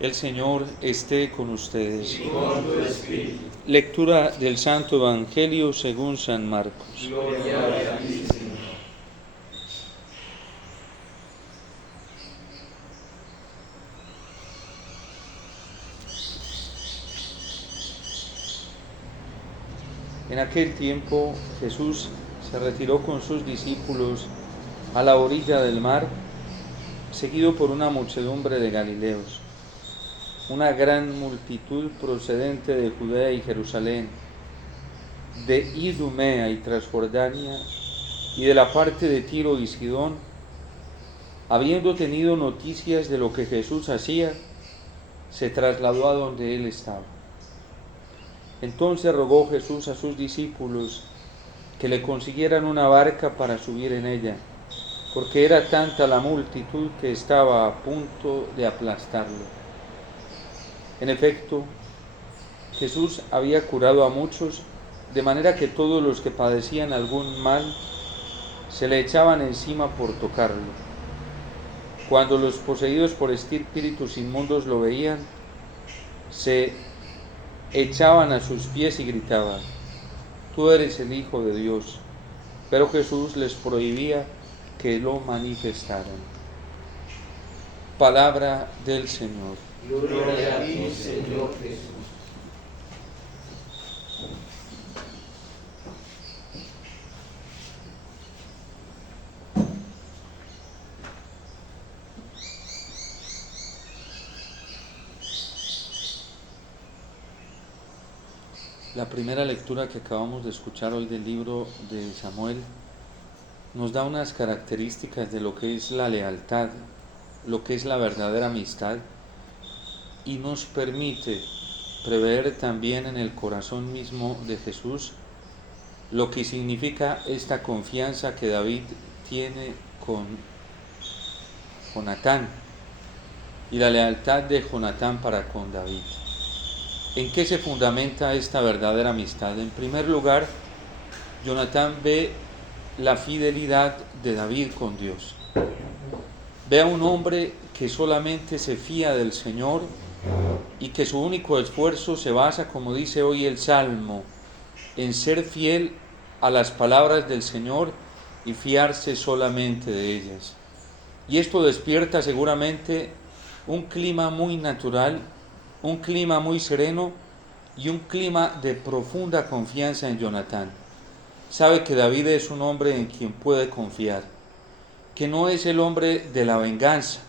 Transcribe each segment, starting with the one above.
El Señor esté con ustedes. Y con tu espíritu. Lectura del Santo Evangelio según San Marcos. Gloria a ti, Señor. En aquel tiempo Jesús se retiró con sus discípulos a la orilla del mar, seguido por una muchedumbre de Galileos, una gran multitud procedente de Judea y Jerusalén, de Idumea y Transjordania, y de la parte de Tiro y Sidón, habiendo tenido noticias de lo que Jesús hacía, se trasladó a donde él estaba. Entonces rogó Jesús a sus discípulos que le consiguieran una barca para subir en ella, porque era tanta la multitud que estaba a punto de aplastarlo. En efecto, Jesús había curado a muchos, de manera que todos los que padecían algún mal se le echaban encima por tocarlo. Cuando los poseídos por espíritus inmundos lo veían, se echaban a sus pies y gritaban: «Tú eres el Hijo de Dios». Pero Jesús les prohibía que lo manifestaran. Palabra del Señor. Gloria a ti, Señor Jesús. La primera lectura que acabamos de escuchar hoy del libro de Samuel nos da unas características de lo que es la lealtad, lo que es la verdadera amistad, y nos permite prever también en el corazón mismo de Jesús lo que significa esta confianza que David tiene con Jonatán y la lealtad de Jonatán para con David. ¿En qué se fundamenta esta verdadera amistad? En primer lugar, Jonatán ve la fidelidad de David con Dios. Ve a un hombre que solamente se fía del Señor y que su único esfuerzo se basa, como dice hoy el Salmo, en ser fiel a las palabras del Señor y fiarse solamente de ellas. Y esto despierta seguramente un clima muy natural, un clima muy sereno y un clima de profunda confianza en Jonatán. Sabe que David es un hombre en quien puede confiar, que no es el hombre de la venganza.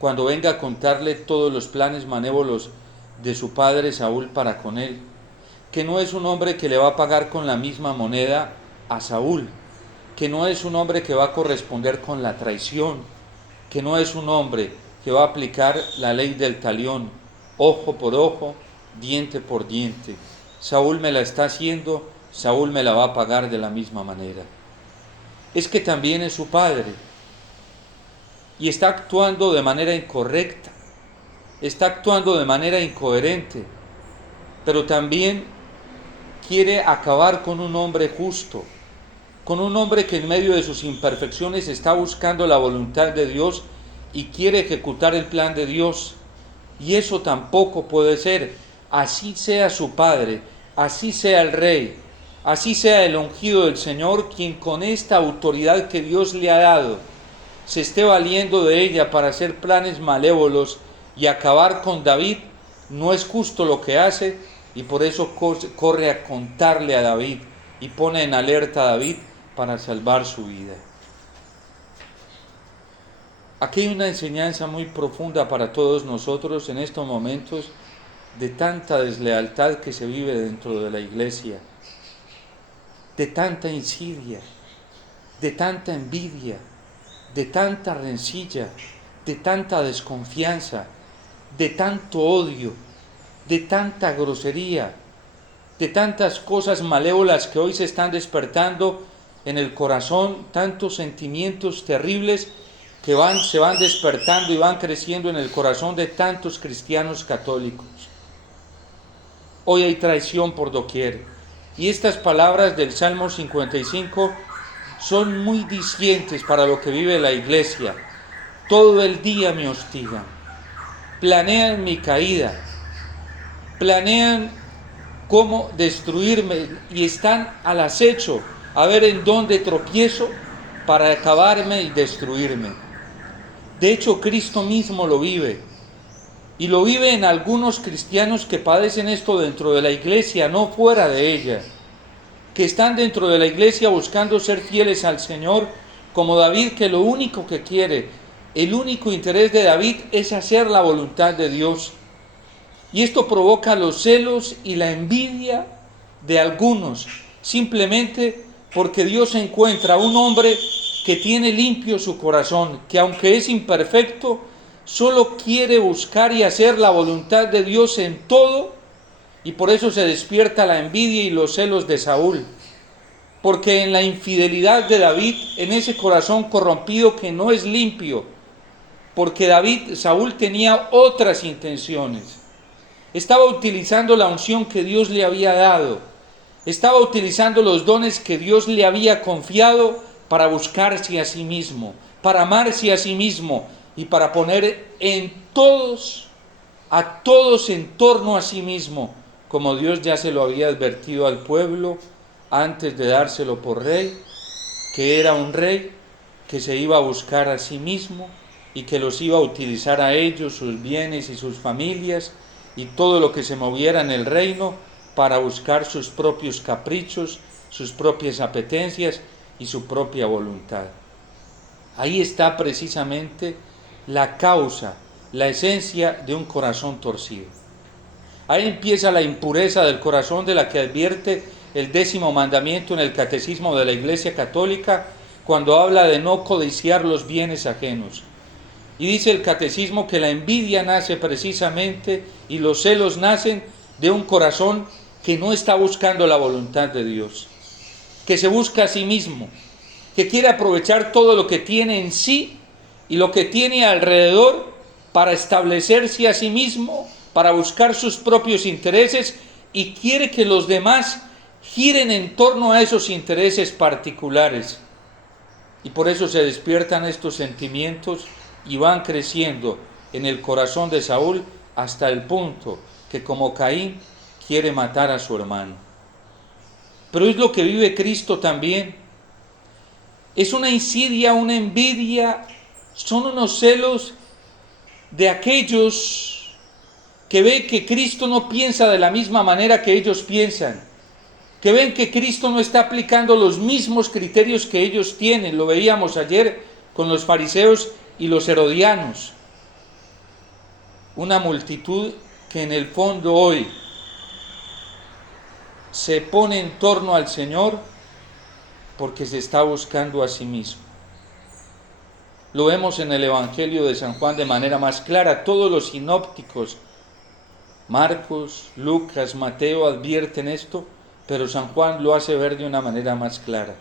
Cuando venga a contarle todos los planes malévolos de su padre Saúl para con él, que no es un hombre que le va a pagar con la misma moneda a Saúl, que no es un hombre que va a corresponder con la traición, que no es un hombre que va a aplicar la ley del talión, ojo por ojo, diente por diente. Saúl me la está haciendo, Saúl me la va a pagar de la misma manera. Es que también es su padre y está actuando de manera incorrecta, está actuando de manera incoherente, pero también quiere acabar con un hombre justo, con un hombre que en medio de sus imperfecciones está buscando la voluntad de Dios y quiere ejecutar el plan de Dios. Y eso tampoco puede ser. Así sea su padre, así sea el rey, así sea el ungido del Señor, quien con esta autoridad que Dios le ha dado se esté valiendo de ella para hacer planes malévolos y acabar con David, no es justo lo que hace, y por eso corre a contarle a David y pone en alerta a David para salvar su vida. Aquí hay una enseñanza muy profunda para todos nosotros en estos momentos de tanta deslealtad que se vive dentro de la iglesia, de tanta insidia, de tanta envidia, de tanta rencilla, de tanta desconfianza, de tanto odio, de tanta grosería, de tantas cosas malévolas que hoy se están despertando en el corazón, tantos sentimientos terribles que se van despertando y van creciendo en el corazón de tantos cristianos católicos. Hoy hay traición por doquier, y estas palabras del Salmo 55 son muy dicientes para lo que vive la iglesia. Todo el día me hostigan, planean mi caída, planean cómo destruirme y están al acecho a ver en dónde tropiezo para acabarme y destruirme. De hecho, Cristo mismo lo vive. Y lo vive en algunos cristianos que padecen esto dentro de la iglesia, no fuera de ella. Que están dentro de la iglesia buscando ser fieles al Señor, como David, que lo único que quiere, el único interés de David es hacer la voluntad de Dios. Y esto provoca los celos y la envidia de algunos, simplemente porque Dios encuentra un hombre que tiene limpio su corazón, que aunque es imperfecto, solo quiere buscar y hacer la voluntad de Dios en todo, y por eso se despierta la envidia y los celos de Saúl. Porque en la infidelidad de David, en ese corazón corrompido que no es limpio, porque Saúl tenía otras intenciones. Estaba utilizando la unción que Dios le había dado. Estaba utilizando los dones que Dios le había confiado para buscarse a sí mismo, para amarse a sí mismo y para poner a todos en torno a sí mismo, como Dios ya se lo había advertido al pueblo antes de dárselo por rey, que era un rey que se iba a buscar a sí mismo y que los iba a utilizar a ellos, sus bienes y sus familias y todo lo que se moviera en el reino para buscar sus propios caprichos, sus propias apetencias y su propia voluntad. Ahí está precisamente la causa, la esencia de un corazón torcido. Ahí empieza la impureza del corazón de la que advierte el 10º mandamiento en el Catecismo de la Iglesia Católica cuando habla de no codiciar los bienes ajenos. Y dice el Catecismo que la envidia nace precisamente y los celos nacen de un corazón que no está buscando la voluntad de Dios, que se busca a sí mismo, que quiere aprovechar todo lo que tiene en sí y lo que tiene alrededor para establecerse a sí mismo, para buscar sus propios intereses y quiere que los demás giren en torno a esos intereses particulares. Y por eso se despiertan estos sentimientos y van creciendo en el corazón de Saúl hasta el punto que, como Caín, quiere matar a su hermano. Pero es lo que vive Cristo también. Es una insidia, una envidia, son unos celos de aquellos que ven que Cristo no piensa de la misma manera que ellos piensan, que ven que Cristo no está aplicando los mismos criterios que ellos tienen. Lo veíamos ayer con los fariseos y los herodianos. Una multitud que en el fondo hoy se pone en torno al Señor porque se está buscando a sí mismo. Lo vemos en el Evangelio de San Juan de manera más clara. Todos los sinópticos, Marcos, Lucas, Mateo, advierten esto, pero San Juan lo hace ver de una manera más clara.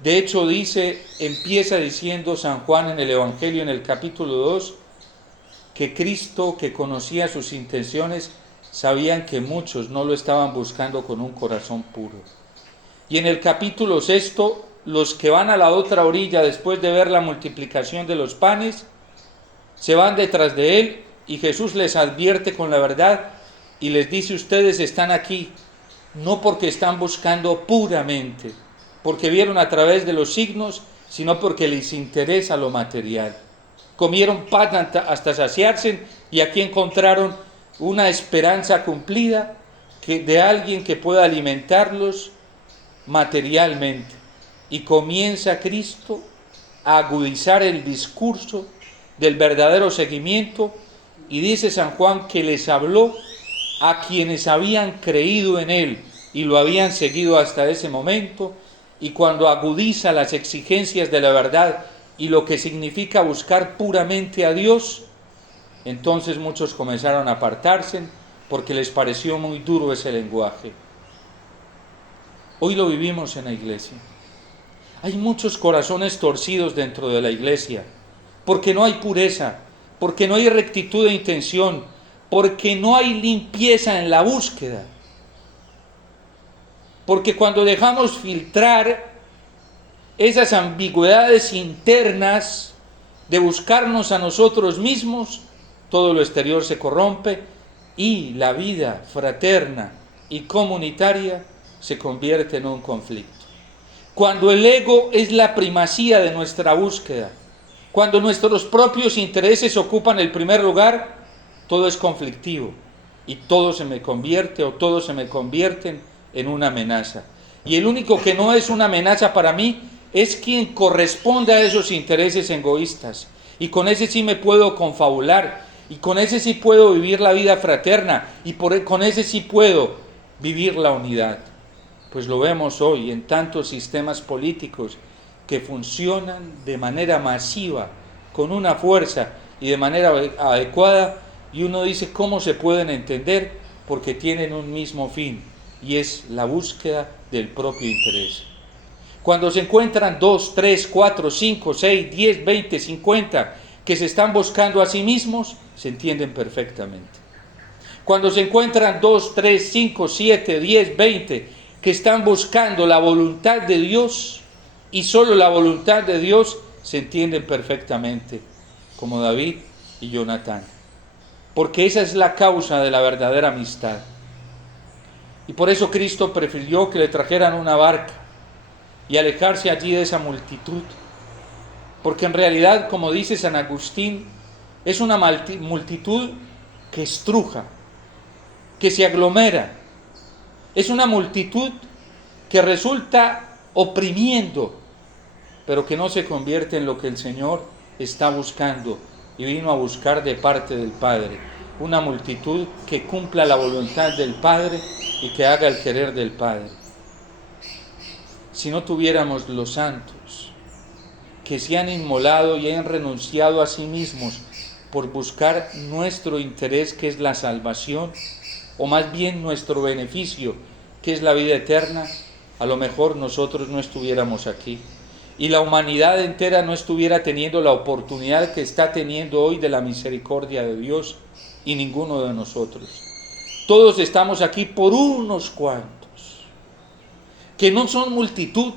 De hecho, empieza diciendo San Juan en el Evangelio, en el capítulo 2, que Cristo, que conocía sus intenciones, sabían que muchos no lo estaban buscando con un corazón puro. Y en el capítulo 6, los que van a la otra orilla después de ver la multiplicación de los panes, se van detrás de él y Jesús les advierte con la verdad y les dice: ustedes están aquí no porque están buscando puramente, porque vieron a través de los signos, sino porque les interesa lo material. Comieron pan hasta saciarse y aquí encontraron una esperanza cumplida de alguien que pueda alimentarlos materialmente. Y comienza Cristo a agudizar el discurso del verdadero seguimiento y dice San Juan que les habló a quienes habían creído en él y lo habían seguido hasta ese momento, y cuando agudiza las exigencias de la verdad y lo que significa buscar puramente a Dios, entonces muchos comenzaron a apartarse porque les pareció muy duro ese lenguaje. Hoy lo vivimos en la iglesia. Hay muchos corazones torcidos dentro de la iglesia, porque no hay pureza, porque no hay rectitud de intención, porque no hay limpieza en la búsqueda. Porque cuando dejamos filtrar esas ambigüedades internas de buscarnos a nosotros mismos, todo lo exterior se corrompe y la vida fraterna y comunitaria se convierte en un conflicto. Cuando el ego es la primacía de nuestra búsqueda, cuando nuestros propios intereses ocupan el primer lugar, todo es conflictivo y todo se me convierte o todos se me convierten en una amenaza. Y el único que no es una amenaza para mí es quien corresponde a esos intereses egoístas. Y con ese sí me puedo confabular, y con ese sí puedo vivir la vida fraterna, y con ese sí puedo vivir la unidad. Pues lo vemos hoy en tantos sistemas políticos que funcionan de manera masiva, con una fuerza y de manera adecuada, y uno dice cómo se pueden entender, porque tienen un mismo fin, y es la búsqueda del propio interés. Cuando se encuentran 2, 3, 4, 5, 6, 10, 20, 50 que se están buscando a sí mismos, se entienden perfectamente. Cuando se encuentran 2, 3, 5, 7, 10, 20 que están buscando la voluntad de Dios y solo la voluntad de Dios, se entienden perfectamente, como David y Jonatán. Porque esa es la causa de la verdadera amistad. Y por eso Cristo prefirió que le trajeran una barca y alejarse allí de esa multitud. Porque en realidad, como dice San Agustín, es una multitud que estruja, que se aglomera. Es una multitud que resulta oprimiendo, pero que no se convierte en lo que el Señor está buscando y vino a buscar de parte del Padre. Una multitud que cumpla la voluntad del Padre y que haga el querer del Padre. Si no tuviéramos los santos que se han inmolado y han renunciado a sí mismos por buscar nuestro interés, que es la salvación, o más bien nuestro beneficio, que es la vida eterna, a lo mejor nosotros no estuviéramos aquí. Y la humanidad entera no estuviera teniendo la oportunidad que está teniendo hoy de la misericordia de Dios, y ninguno de nosotros. Todos estamos aquí por unos cuantos, que no son multitud.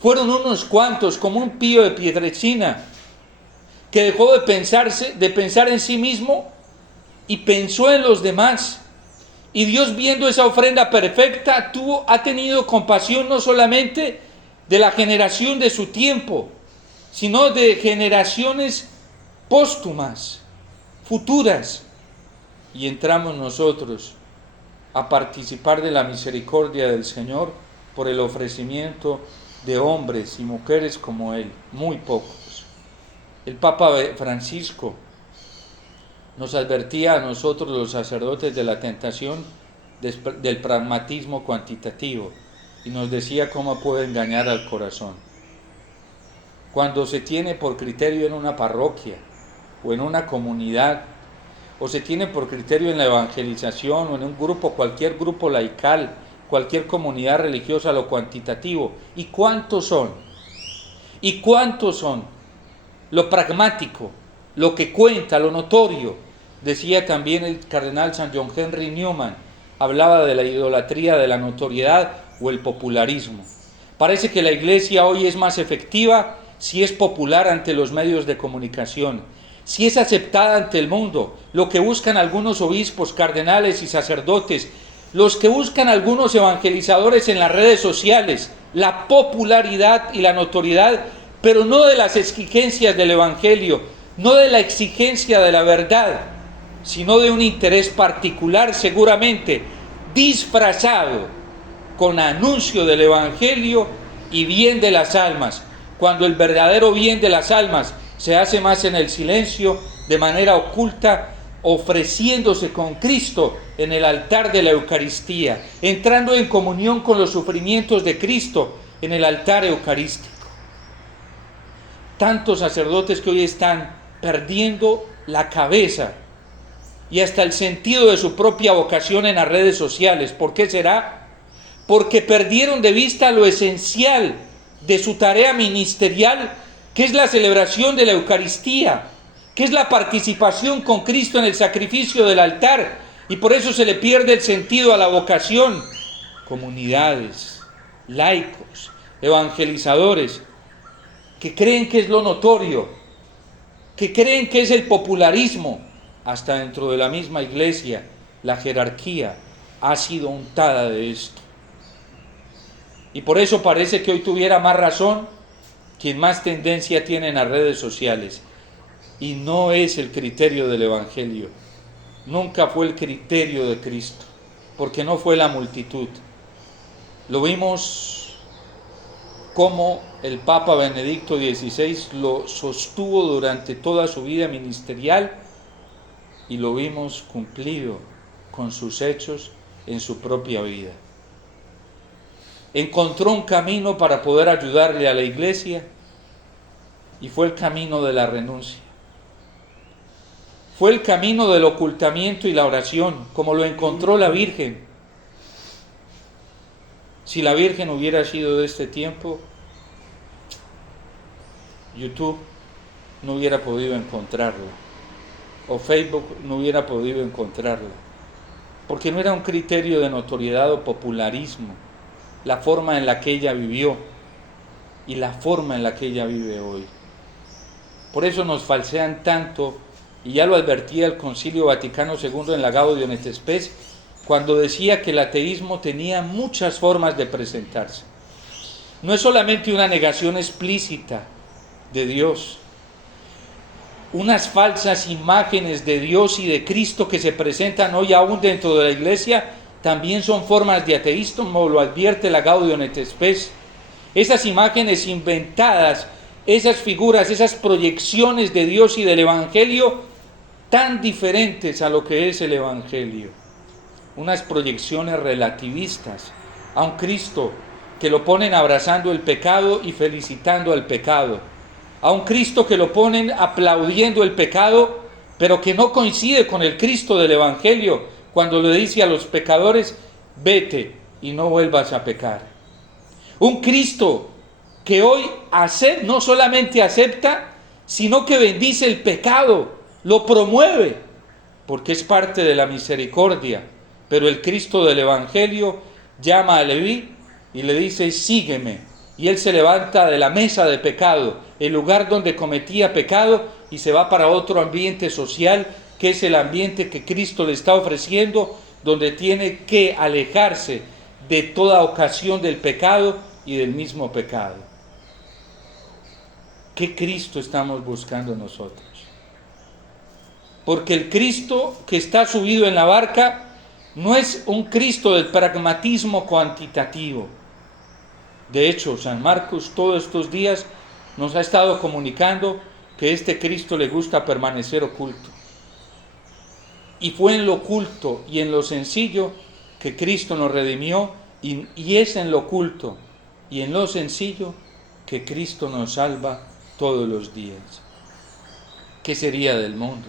Fueron unos cuantos, como un Pío de Pietrelcina, que dejó de pensar en sí mismo y pensó en los demás. Y Dios, viendo esa ofrenda perfecta, ha tenido compasión no solamente de la generación de su tiempo, sino de generaciones póstumas, futuras. Y entramos nosotros a participar de la misericordia del Señor por el ofrecimiento de hombres y mujeres como Él, muy pocos. El Papa Francisco nos advertía a nosotros, los sacerdotes, de la tentación del pragmatismo cuantitativo, y nos decía cómo puede engañar al corazón. Cuando se tiene por criterio en una parroquia o en una comunidad, o se tiene por criterio en la evangelización o en un grupo, cualquier grupo laical, cualquier comunidad religiosa, lo cuantitativo. ¿Y cuántos son? ¿Y cuántos son? Lo pragmático, lo que cuenta, lo notorio. Decía también el cardenal San John Henry Newman, hablaba de la idolatría de la notoriedad o el popularismo. Parece que la Iglesia hoy es más efectiva si es popular ante los medios de comunicación, si es aceptada ante el mundo, lo que buscan algunos obispos, cardenales y sacerdotes, los que buscan algunos evangelizadores en las redes sociales, la popularidad y la notoriedad, pero no de las exigencias del Evangelio, no de la exigencia de la verdad, sino de un interés particular, seguramente disfrazado con anuncio del Evangelio y bien de las almas, cuando el verdadero bien de las almas se hace más en el silencio, de manera oculta, ofreciéndose con Cristo en el altar de la Eucaristía, entrando en comunión con los sufrimientos de Cristo en el altar eucarístico. Tantos sacerdotes que hoy están perdiendo la cabeza y hasta el sentido de su propia vocación en las redes sociales. ¿Por qué será? Porque perdieron de vista lo esencial de su tarea ministerial, que es la celebración de la Eucaristía, que es la participación con Cristo en el sacrificio del altar, y por eso se le pierde el sentido a la vocación. Comunidades, laicos, evangelizadores, que creen que es lo notorio, que creen que es el popularismo, hasta dentro de la misma iglesia, la jerarquía ha sido untada de esto. Y por eso parece que hoy tuviera más razón quien más tendencia tiene en las redes sociales. Y no es el criterio del Evangelio. Nunca fue el criterio de Cristo, porque no fue la multitud. Lo vimos como el Papa Benedicto XVI lo sostuvo durante toda su vida ministerial y lo vimos cumplido con sus hechos en su propia vida. Encontró un camino para poder ayudarle a la iglesia y fue el camino de la renuncia. Fue el camino del ocultamiento y la oración, como lo encontró la Virgen. Si la Virgen hubiera sido de este tiempo, YouTube no hubiera podido encontrarla, o Facebook no hubiera podido encontrarla, porque no era un criterio de notoriedad o popularismo, la forma en la que ella vivió y la forma en la que ella vive hoy. Por eso nos falsean tanto, y ya lo advertía el Concilio Vaticano II en la Gaudium et Spes, cuando decía que el ateísmo tenía muchas formas de presentarse. No es solamente una negación explícita de Dios, unas falsas imágenes de Dios y de Cristo que se presentan hoy aún dentro de la iglesia, también son formas de ateísmo, como lo advierte la Gaudium et Spes. Esas imágenes inventadas, esas figuras, esas proyecciones de Dios y del Evangelio tan diferentes a lo que es el Evangelio. Unas proyecciones relativistas a un Cristo que lo ponen abrazando el pecado y felicitando al pecado. A un Cristo que lo ponen aplaudiendo el pecado, pero que no coincide con el Cristo del Evangelio, cuando le dice a los pecadores, vete y no vuelvas a pecar. Un Cristo que hoy no solamente acepta, sino que bendice el pecado, lo promueve, porque es parte de la misericordia. Pero el Cristo del Evangelio llama a Leví y le dice, sígueme. Y él se levanta de la mesa de pecado, el lugar donde cometía pecado, y se va para otro ambiente social, que es el ambiente que Cristo le está ofreciendo, donde tiene que alejarse de toda ocasión del pecado y del mismo pecado. ¿Qué Cristo estamos buscando nosotros? Porque el Cristo que está subido en la barca no es un Cristo del pragmatismo cuantitativo. De hecho, San Marcos todos estos días nos ha estado comunicando que este Cristo le gusta permanecer oculto. Y fue en lo oculto y en lo sencillo que Cristo nos redimió, y es en lo oculto y en lo sencillo que Cristo nos salva todos los días. ¿Qué sería del mundo?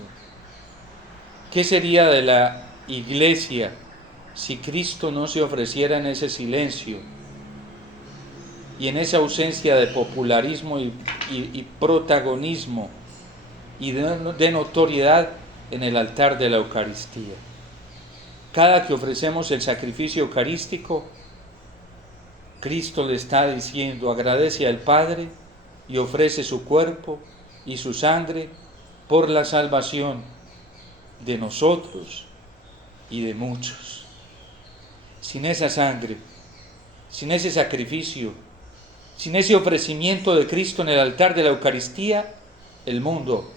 ¿Qué sería de la iglesia si Cristo no se ofreciera en ese silencio y en esa ausencia de popularismo y protagonismo y de notoriedad en el altar de la Eucaristía? Cada que ofrecemos el sacrificio eucarístico, Cristo le está diciendo, agradece al Padre y ofrece su cuerpo y su sangre por la salvación de nosotros y de muchos. Sin esa sangre, sin ese sacrificio, sin ese ofrecimiento de Cristo en el altar de la Eucaristía, el mundo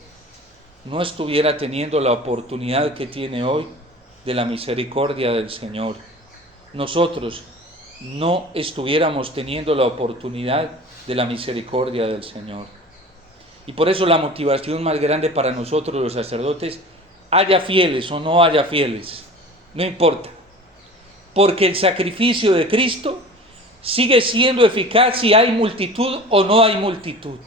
no estuviera teniendo la oportunidad que tiene hoy de la misericordia del Señor. Nosotros no estuviéramos teniendo la oportunidad de la misericordia del Señor. Y por eso la motivación más grande para nosotros los sacerdotes, haya fieles o no haya fieles, no importa, porque el sacrificio de Cristo sigue siendo eficaz si hay multitud o no hay multitud.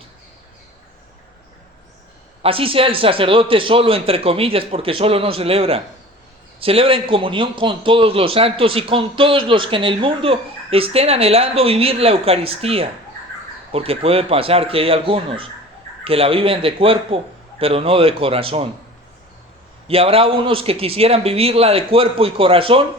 Así sea el sacerdote solo, entre comillas, porque solo no celebra en comunión con todos los santos y con todos los que en el mundo estén anhelando vivir la Eucaristía, porque puede pasar que hay algunos que la viven de cuerpo, pero no de corazón. Y habrá unos que quisieran vivirla de cuerpo y corazón,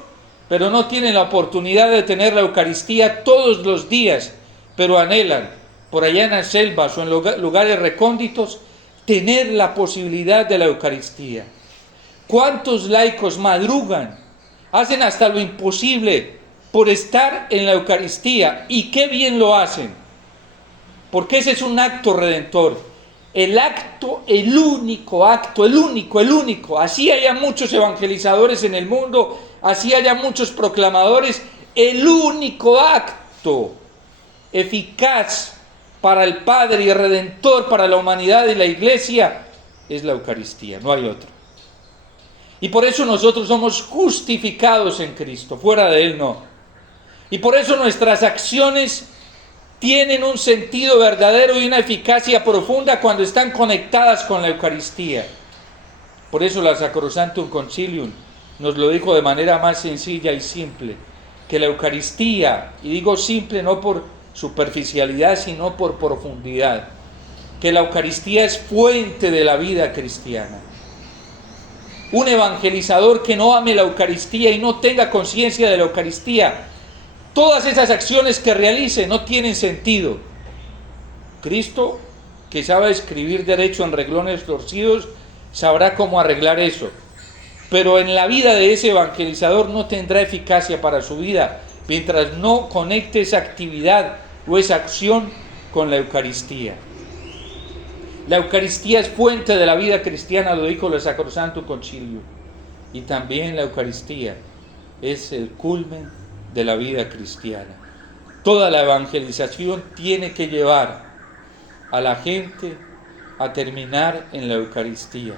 pero no tienen la oportunidad de tener la Eucaristía todos los días, pero anhelan, por allá en las selvas o en lugares recónditos, tener la posibilidad de la Eucaristía. ¿Cuántos laicos madrugan? Hacen hasta lo imposible por estar en la Eucaristía. Y qué bien lo hacen. Porque ese es un acto redentor. El único acto. Así haya muchos evangelizadores en el mundo, así haya muchos proclamadores, el único acto eficaz para el Padre y redentor para la humanidad y la Iglesia es la Eucaristía, no hay otro. Y por eso nosotros somos justificados en Cristo, fuera de Él no. Y por eso nuestras acciones tienen un sentido verdadero y una eficacia profunda cuando están conectadas con la Eucaristía. Por eso la Sacrosanctum Concilium nos lo dijo de manera más sencilla y simple, que la Eucaristía, y digo simple no por superficialidad, sino por profundidad, que la Eucaristía es fuente de la vida cristiana. Un evangelizador que no ame la Eucaristía y no tenga conciencia de la Eucaristía, todas esas acciones que realice no tienen sentido. Cristo, que sabe escribir derecho en renglones torcidos, sabrá cómo arreglar eso. Pero en la vida de ese evangelizador no tendrá eficacia para su vida mientras no conecte esa actividad o esa acción con la Eucaristía. La Eucaristía es fuente de la vida cristiana, lo dijo el Sacrosanctum Concilium. Y también la Eucaristía es el culmen de la vida cristiana. Toda la evangelización tiene que llevar a la gente a terminar en la Eucaristía.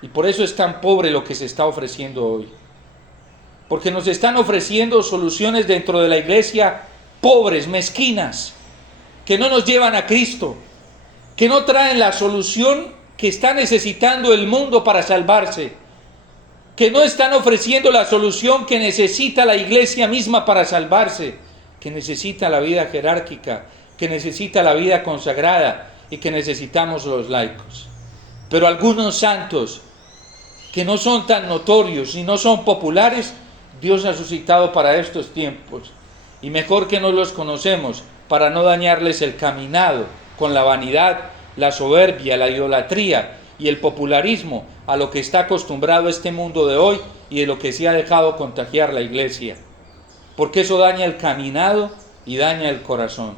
Y por eso es tan pobre lo que se está ofreciendo hoy. Porque nos están ofreciendo soluciones dentro de la iglesia pobres, mezquinas, que no nos llevan a Cristo, que no traen la solución que está necesitando el mundo para salvarse, que no están ofreciendo la solución que necesita la iglesia misma para salvarse, que necesita la vida jerárquica, que necesita la vida consagrada y que necesitamos los laicos. Pero algunos santos que no son tan notorios y no son populares, Dios ha suscitado para estos tiempos. Y mejor que no los conocemos para no dañarles el caminado con la vanidad, la soberbia, la idolatría y el popularismo a lo que está acostumbrado este mundo de hoy y de lo que se ha dejado contagiar la iglesia. Porque eso daña el caminado y daña el corazón.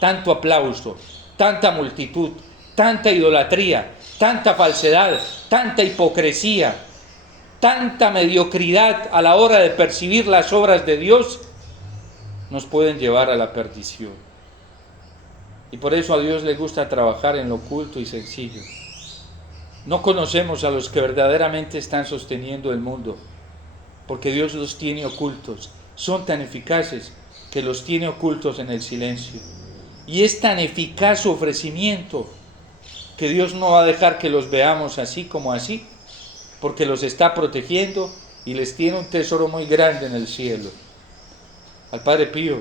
Tanto aplauso, tanta multitud, tanta idolatría, tanta falsedad, tanta hipocresía, tanta mediocridad a la hora de percibir las obras de Dios, nos pueden llevar a la perdición. Y por eso a Dios le gusta trabajar en lo oculto y sencillo. No conocemos a los que verdaderamente están sosteniendo el mundo, porque Dios los tiene ocultos. Son tan eficaces que los tiene ocultos en el silencio. Y es tan eficaz su ofrecimiento que Dios no va a dejar que los veamos así como así, porque los está protegiendo y les tiene un tesoro muy grande en el cielo. Al Padre Pío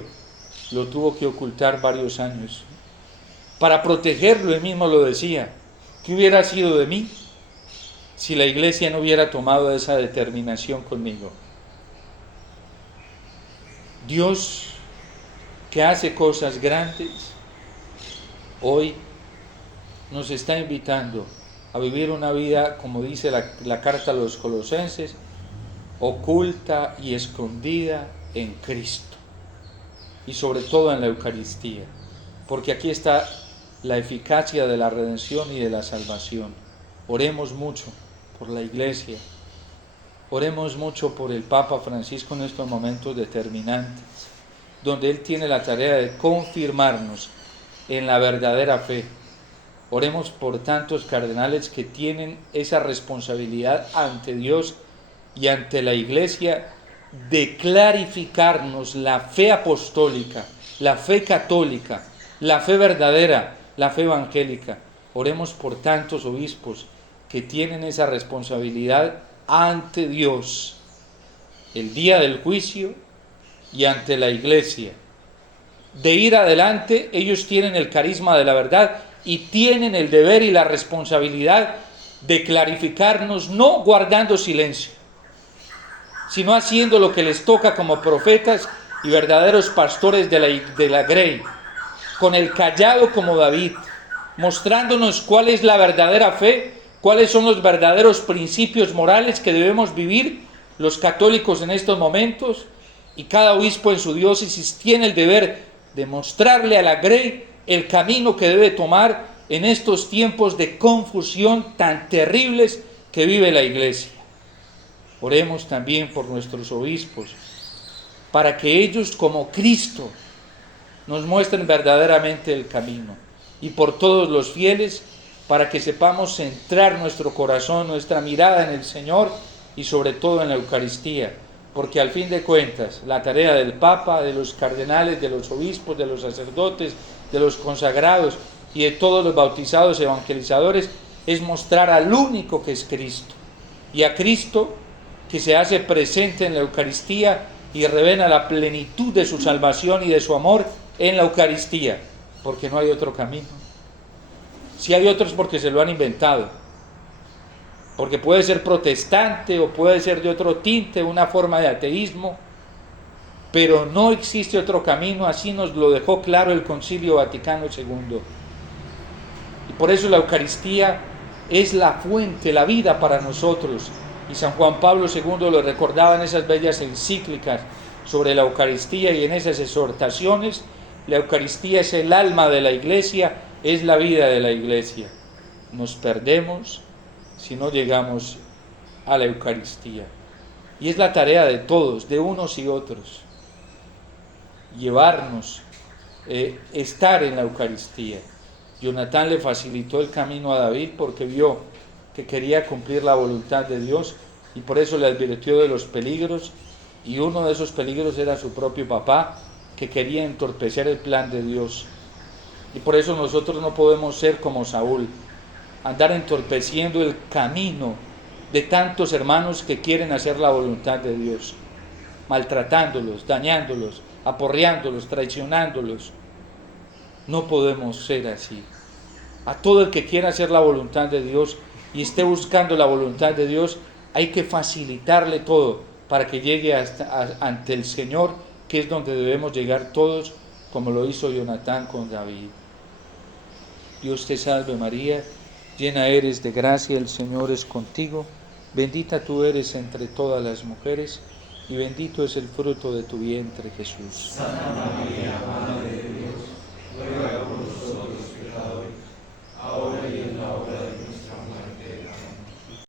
lo tuvo que ocultar varios años. Para protegerlo, él mismo lo decía, ¿qué hubiera sido de mí si la iglesia no hubiera tomado esa determinación conmigo? Dios, que hace cosas grandes, hoy nos está invitando a vivir una vida, como dice la carta a los Colosenses, oculta y escondida en Cristo, y sobre todo en la Eucaristía, porque aquí está la eficacia de la redención y de la salvación. Oremos mucho por la iglesia, oremos mucho por el Papa Francisco en estos momentos determinantes, donde él tiene la tarea de confirmarnos en la verdadera fe. Oremos por tantos cardenales que tienen esa responsabilidad ante Dios y ante la iglesia de clarificarnos la fe apostólica, la fe católica, la fe verdadera, la fe evangélica. Oremos por tantos obispos que tienen esa responsabilidad ante Dios el día del juicio y ante la iglesia. De ir adelante, ellos tienen el carisma de la verdad y tienen el deber y la responsabilidad de clarificarnos, no guardando silencio, sino haciendo lo que les toca como profetas y verdaderos pastores de la grey, con el callado como David, mostrándonos cuál es la verdadera fe cuáles son los verdaderos principios morales que debemos vivir los católicos en estos momentos, y cada obispo en su diócesis tiene el deber de mostrarle a la Grey el camino que debe tomar en estos tiempos de confusión tan terribles que vive la Iglesia. Oremos también por nuestros obispos, para que ellos, como Cristo, nos muestren verdaderamente el camino, y por todos los fieles, para que sepamos centrar nuestro corazón, nuestra mirada en el Señor y sobre todo en la Eucaristía, porque al fin de cuentas la tarea del Papa, de los cardenales, de los obispos, de los sacerdotes, de los consagrados y de todos los bautizados evangelizadores es mostrar al único que es Cristo, y a Cristo que se hace presente en la Eucaristía y revela la plenitud de su salvación y de su amor en la Eucaristía, porque no hay otro camino. Si hay otros, porque se lo han inventado, porque puede ser protestante o puede ser de otro tinte, una forma de ateísmo, pero no existe otro camino, así nos lo dejó claro el Concilio Vaticano II. Y por eso la Eucaristía es la fuente, la vida para nosotros, y San Juan Pablo II lo recordaba en esas bellas encíclicas sobre la Eucaristía y en esas exhortaciones. La Eucaristía es el alma de la Iglesia, es la vida de la Iglesia. Nos perdemos si no llegamos a la Eucaristía. Y es la tarea de todos, de unos y otros, llevarnos, estar en la Eucaristía. Jonatán le facilitó el camino a David porque vio que quería cumplir la voluntad de Dios, y por eso le advirtió de los peligros, y uno de esos peligros era su propio papá, que quería entorpecer el plan de Dios. Y por eso nosotros no podemos ser como Saúl, andar entorpeciendo el camino de tantos hermanos que quieren hacer la voluntad de Dios, maltratándolos, dañándolos, aporreándolos, traicionándolos. No podemos ser así. A todo el que quiera hacer la voluntad de Dios y esté buscando la voluntad de Dios, hay que facilitarle todo para que llegue ante el Señor, que es donde debemos llegar todos, como lo hizo Jonatán con David. Dios te salve María, llena eres de gracia, el Señor es contigo, bendita tú eres entre todas las mujeres, y bendito es el fruto de tu vientre, Jesús. Santa María, Madre